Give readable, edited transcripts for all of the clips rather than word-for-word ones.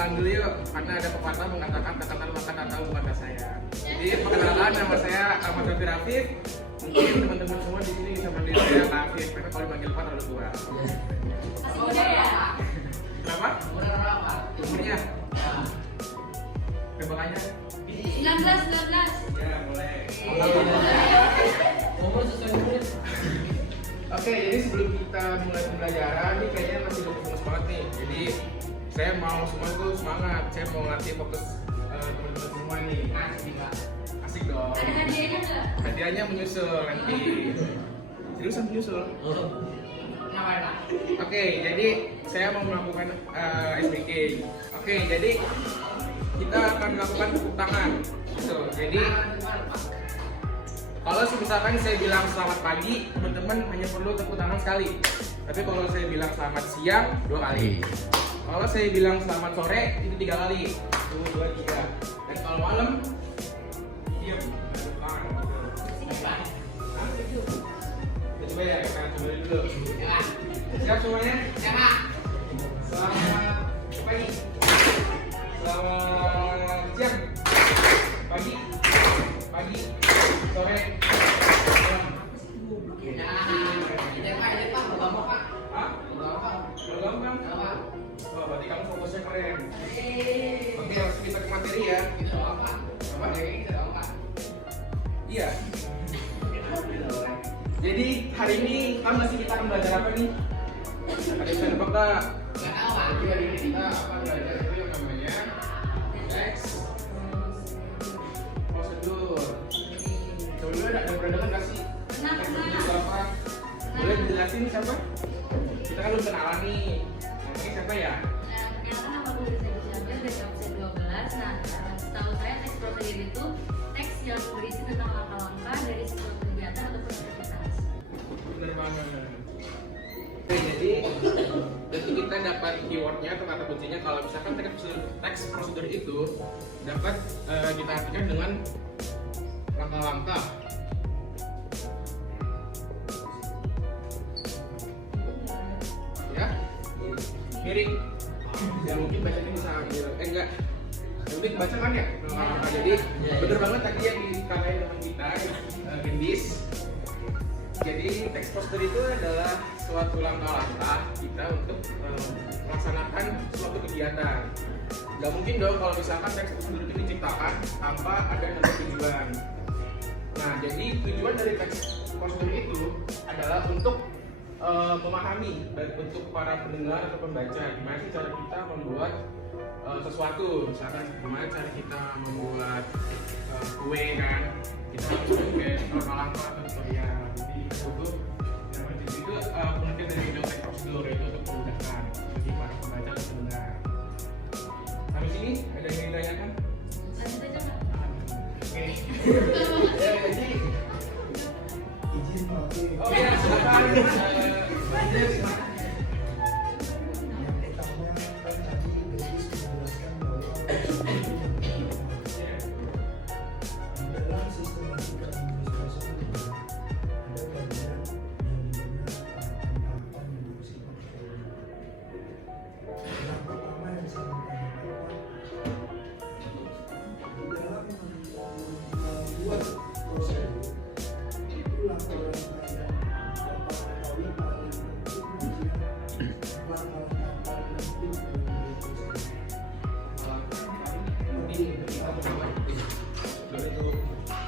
kenalan dulu yuk, karena ada pepatah mengatakan tak kenal maka tak tahu kata saya. Jadi perkenalan, nama saya Ahmad Rafi Rafif. Mungkin teman-teman semua di sini bisa manggil saya Rafif, karena kalau dipanggil Pak terlalu tua. Masih muda ya? Kenapa? Berapa? Umurnya? Tembakannya? 19. Ya, boleh. Umur sesuai umur. Oke, jadi sebelum kita mulai pembelajaran, ini kayaknya masih lemes banget nih. Jadi saya mau semua tuh semangat. Saya mau ngasih fokus teman-teman semua nih. Asik dong. Ada hadiahnya nggak? Hadiahnya menyusul nanti. Seriusan menyusul? Ngapain Pak? Oke, jadi saya mau melakukan speaking. Oke, jadi kita akan melakukan tepuk tangan. Gitu. Jadi kalau misalkan saya bilang selamat pagi, teman-teman hanya perlu tepuk tangan sekali. Tapi kalau saya bilang selamat siang, 2 kali. Kalau saya bilang selamat sore, itu 3 kali. 1, 2, 3. Dan kalau malam, diam, tepuk tangan. Hah? Coba ya, kita coba dulu. Siap semuanya? Siapa? Selamat pagi. Selamat siang. Pagi. Sore. Malam. Berapa Pak? Hah? Udah gampang? Oh, berarti kamu fokusnya keren. Oke, langsung kita ke materi ya. Apa? Iya. Jadi hari ini kamu masih kita akan belajar apa nih? Ada yang bisa nebak nggak? Nggak tahu Pak. Jadi hari ini kita akan belajar itu yang namanya teks prosedur. Sebelumnya ada pernah dengar nggak sih? Pernah. Teks prosedur itu apa? Boleh dijelasin siapa? Kita kan belum kenalan nih. Namanya siapa ya? Perkenalkan nama gue Rizal Syamil dari absen 12. Nah, setahu saya teks prosedur itu teks yang berisi tentang langkah-langkah dari sebuah kegiatan ataupun aktivitas. Bener banget. Oke, jadi nanti kita dapat keywordnya atau kata kuncinya. Kalau misalkan teks prosedur itu dapat kita artikan dengan langkah-langkah. Ya, miring. Ya mungkin bacanya bisa enggak. Ya udah baca kan ya. Langkah-langkah. Jadi bener banget tadi yang dikatakan teman kita, Gendis. Jadi teks prosedur itu adalah suatu langkah-langkah kita untuk melaksanakan suatu kegiatan. Gak mungkin dong kalau misalkan teks prosedur itu diciptakan tanpa ada nama tujuan. Nah, jadi tujuan dari teks prosedur itu adalah untuk memahami baik untuk para pendengar atau pembaca gimana sih cara kita membuat sesuatu. Misalkan gimana cara kita membuat kue kan, kita harus pakai langkah-langkah atau tutorial. Jadi itu pengertian dari video teks prosedur itu untuk memudahkan bagi para pembaca dan pendengar. Habis ini ada yang ingin ditanyakan? Lanjut aja Pak. Oke. Ya, jadi izin Pak. oh ya silakan. Silakan. Yang pertama kan tadi Gadis menjelaskan bahwa di dalam sistematika administrasi ada bagian yang dimana tahapan-tahapan yang bersifat formal. Yang pertama yang saya tanyakan di dalam membuat prosedur itu langkah-langkah yang dapat ketahui paling penting adalah langkah-langkah paling penting dalam membuat prosedur.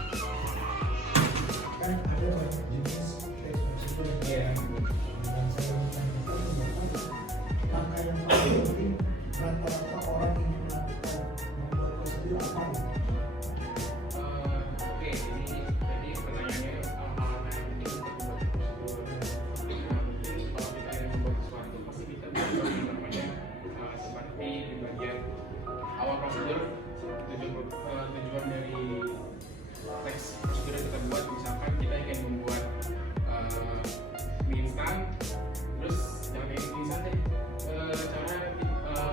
Kan ada banyak jenis teks prosedur yang saya tanyakan adalah langkah yang paling penting rata-rata orang yang melakukan membuat prosedur apa? Oke, jadi pertanyaannya hal-hal yang penting untuk membuat prosedur. Mungkin kalau kita ingin membuat sesuatu, pasti kita butuh namanya seperti di bagian awal prosedur, tujuan dari teks prosedur yang kita buat. Misalkan kita ingin membuat mie instan, terus jangan mie instan deh, cara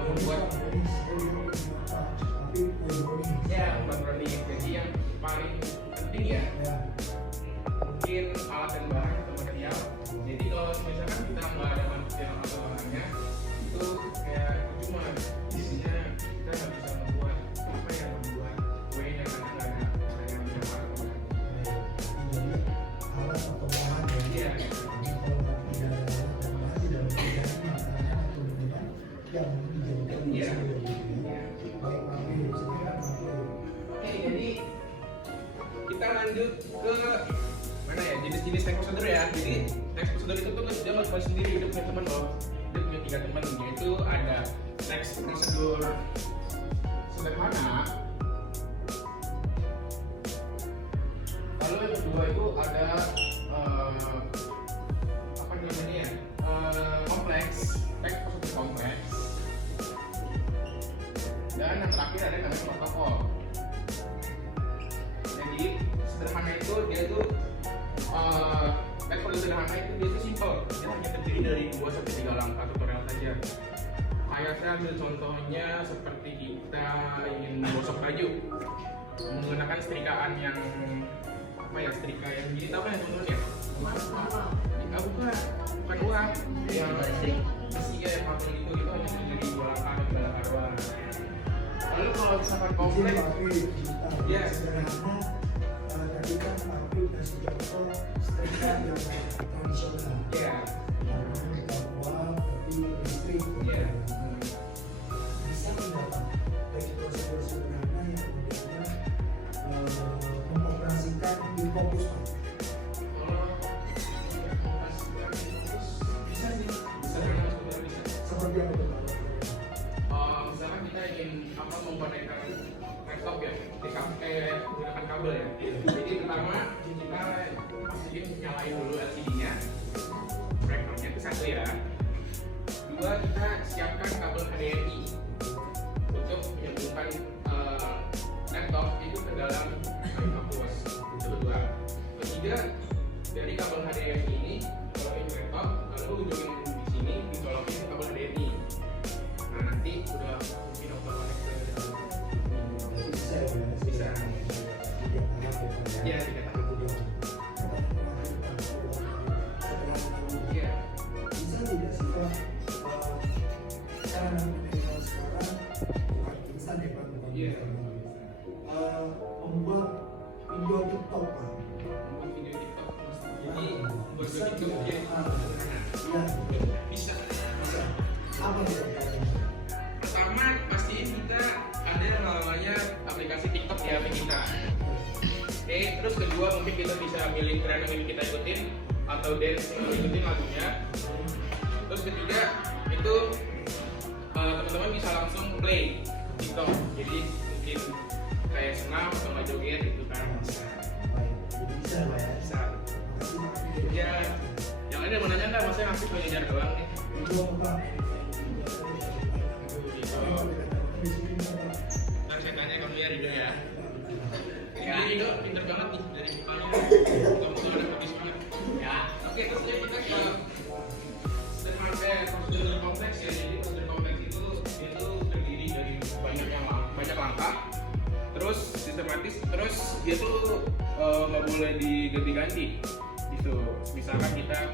membuat Tapi brownies. ya membuat brownies. Jadi yang paling penting ya mungkin alat dan bahan atau material. Jadi kalau misalkan kita nggak ada material atau bahannya, itu kayak cuma isinya lanjut ke mana ya, jenis-jenis text prosedur ya. Jadi text prosedur itu tuh dia nggak cuma sendiri, dia punya teman loh. Dia punya 3 teman, yaitu ada text prosedur sederhana. Lalu yang kedua itu ada apa namanya ya, kompleks, text prosedur kompleks. Dan yang terakhir ada namanya protokol. Jadi sederhana itu dia tuh text prosedur sederhana itu dia tuh simple. Dia hanya terdiri dari 2 sampai 3 langkah tutorial saja. Kayak saya ambil contohnya seperti kita ingin menggosok baju menggunakan setrikaan yang apa ya, setrika yang jadi apa ya contohnya? Bukan uang yang besi ya, yang pakai itu hanya terdiri 2 langkah atau 3 langkah doang. Lalu kalau misalkan kompleks, ya sederhana, tadi kan Pak kasih contoh setrika yang tradisional. ya Bahwa tapi listrik. ya Bisa mendapat teknik prosedur sederhana yang kemudian mengoperasikan di fokus. bisa sih, bisa dengan sebenarnya bisa. Seperti apa tuh Pak? Misalkan kita ingin apa mengkonekkan laptop ya, menggunakan kabel ya. Jadi pertama kita masukin, nyalain dulu LCD-nya, breakernya itu 1 ya. 2 kita siapkan kabel HDMI untuk menyambungkan laptop itu ke dalam kampus. Itu kedua. Ketiga, dari kabel HDMI ini colokin ke laptop, lalu ujungin di sini dicolokin ke kabel HDMI. Nah nanti udah mungkin otomatis ke Bisa ya? Bisa. Iya, ya tidak tahu. Iya. Bisa tidak sih Pak, cara milenial sekarang bukan instan ya Pak, bukan Iya. instan. Membuat video TikTok Pak. Membuat video TikTok. Jadi buat Bisa video TikTok tidak? ya Iya, bisa. bisa. Apa yang caranya? Pertama pastiin kita ada yang namanya aplikasi TikTok di HP kita. Oke, terus kedua mungkin kita bisa milih tren yang ingin kita ikutin atau dance yang ikutin lagunya. Terus ketiga itu teman-teman bisa langsung play TikTok. Jadi mungkin kayak senam atau nggak joget gitu kan. Baik, jadi bisa Pak ya. Bisa. Makasih Pak. Ya, yang lain ada mau nanya nggak? Maksudnya ngasih pengejar doang nih. Itu apa Pak? Gitu. Di sini Pak. Ntar saya tanya kamu ya Rido ya. Ini Rido pinter banget nih dari mukanya. Kamu tuh ada bagus banget. Ya. Oke, terus jadi kita ke prosedur kompleks ya. Jadi prosedur kompleks itu terdiri dari banyak langkah. Terus sistematis, terus dia tuh nggak boleh diganti-ganti. Gitu. Misalkan kita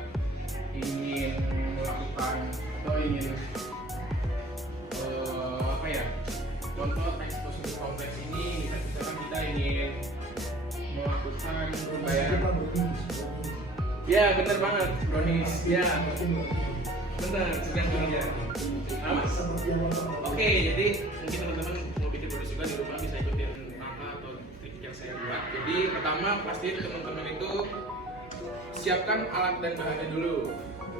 ingin melakukan atau ingin apa ya? Contoh teks prosedur kompleks ini, misalkan kita ingin melakukan pembayaran. Ya bener banget, brownies. Ya bener, sedang bekerja. Apa? Oke, jadi mungkin teman-teman mau bikin brownies juga di rumah bisa ikutin apa atau trik yang saya buat. Jadi pertama pasti teman-teman itu siapkan alat dan bahannya dulu.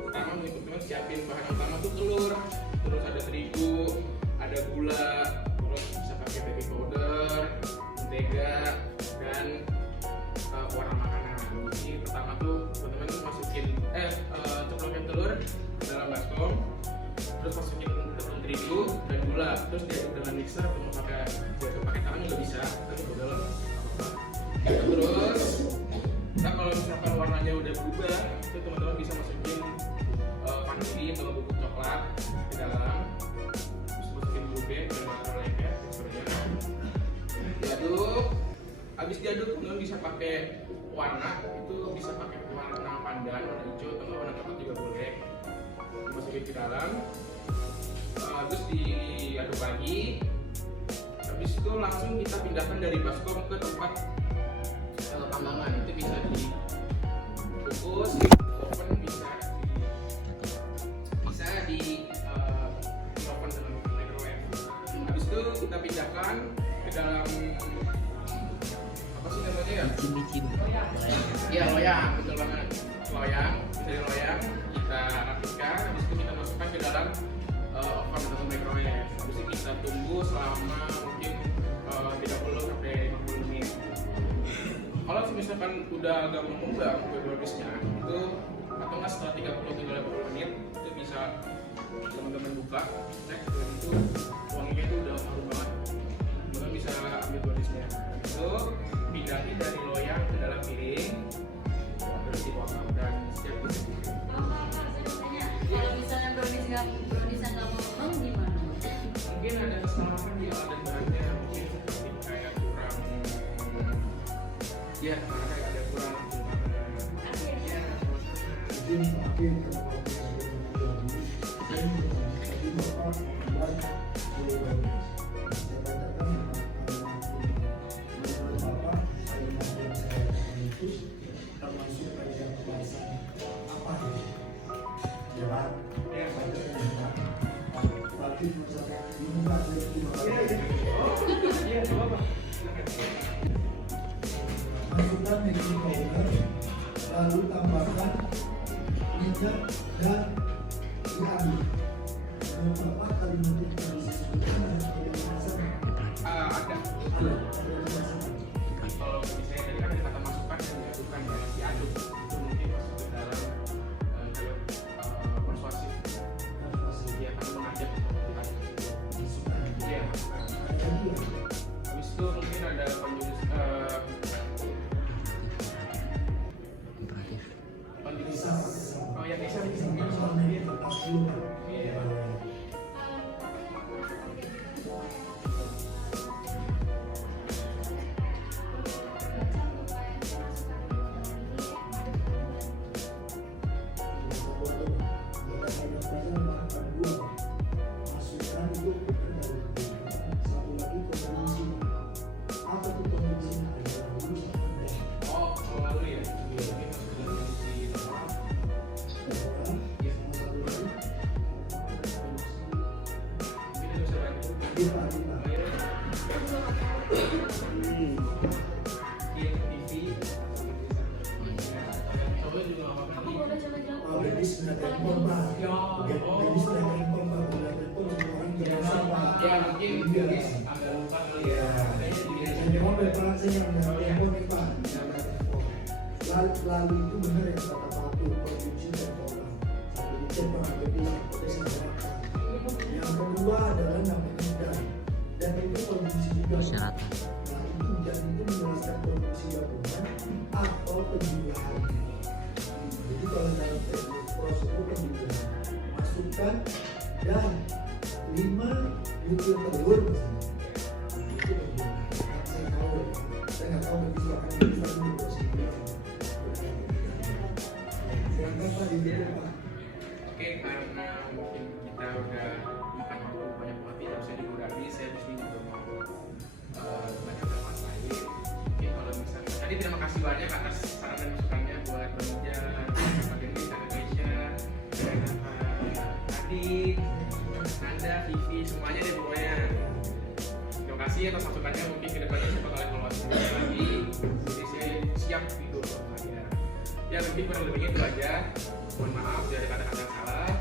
Pertama teman-teman siapin bahan utama tuh telur, terus ada terigu, ada gula, terus bisa pakai baking powder, mentega, dan warna makanan. Jadi pertama tuh teman-teman masukin cemplungin telur ke dalam baskom, terus masukin tepung terigu dan gula, terus diaduk dengan mixer atau mau pakai tangan juga bisa, kan ke dalam. Terus nah kalau misalkan warnanya udah berubah, itu teman-teman bisa masukin vanili atau bubuk coklat di dalam, terus masukin bube dan butter lainnya, teksturnya. Diaduk, habis diaduk teman-teman bisa pakai warna, itu bisa pakai warna pandan, warna hijau atau warna coklat juga boleh. Masukin ke dalam, terus diaduk lagi. Habis itu langsung kita pindahkan dari baskom ke tempat panggangan. Itu bisa dikukus, oven, bisa di oven dengan microwave. Habis itu kita pindahkan ke dalam apa sih namanya Iya. micin Iya, loyang, betul banget. Loyang, dari loyang kita rapikan, habis itu kita masukkan ke dalam oven atau microwave. Habis itu kita tunggu selama mungkin 30 sampai 50 menit. Kalau misalkan udah agak mengembang kue brodisnya itu, atau nggak setelah 30 hingga 50 menit itu bisa teman-teman buka, cek dan itu wanginya itu udah harum banget. Kemudian bisa ambil brodisnya. Itu pindahin dari loyang ke dalam piring, terus dipotong dan siap disajikan. Kalau misalnya browniesnya nggak mau ngembang gimana? Mungkin ada kesalahan di alat dan bahannya, mungkin seperti kayak kurang, ya karena kayak ada kurang ya. Mungkin akhir kalau saya tadi Bapak membuat kue brownies. Saya katakan menurut Bapak kalimat yang saya katakan itu termasuk kajian kebangsaan apa itu? Jelas. Ya. Tapi misalkan ini nggak ada di Iya, coba Pak. masukkan baking powder, lalu tambahkan minyak dan diaduk. Menurut Bapak kalimat itu bisa disebutkan dengan kemasan Ada. Kalau misalnya tadi kan ada kata masukkan dan diadukkan ya, diaduk itu mungkin masuk ke dalam jalur persuasif. Ya, kami mengajak untuk diaduk. Iya, masukkan. Habis itu mungkin ada penjurus oh yang bisa di sini. Iya. Masukkan itu ke dalam satu lagi kondisi apa itu kondisi adalah dulu Oh, lalu ya. Mungkin masuk ke dalam kondisi normal. Iya. Mungkin itu bisa bantu. kita Iya, TV. Coba juga nggak apa-apa. Aku boleh jalan-jalan. Bredis sudah telepon Pak. Bredis sudah telepon Pak. Sudah telepon semua orang jangan sampah. Ya mungkin Bredis agak lupa kali ya. Kayaknya di Bredis Saya jawab ya Pak, saya yang telepon nih Pak. Lalu itu benar yang kata Pak Abdul, produksi dan program. Sampai dicek Pak Bredis, potensi neraka. Yang kedua adalah namanya dan itu produksi juga. persyaratan. Nah itu dan itu menjelaskan produksi gabungan atau penjualannya. Jadi kalau dalam teknik prosedur penjualan, masukkan dan 5 butir telur misalnya. Itu penjualan. Saya nggak tahu begitu akan bisa dulu prosedur. Silakan Pak di sini Pak. Oke, karena mungkin kita udah makan waktu banyak banget, tidak bisa dikurangi. Saya di sini juga mau banyak teman lain. Mungkin kalau misalnya tadi terima kasih banyak atas saran dan masukannya buat Bang Ija, Pak Denis, Kak Indonesia, dan Adi, Anda, Vivi, semuanya deh pokoknya. Terima kasih atas masukannya. Mungkin kedepannya saya bakal evaluasi lagi. Jadi saya siap gitu. Ya mungkin kurang lebihnya itu aja. Mohon maaf dari kata-kata salah.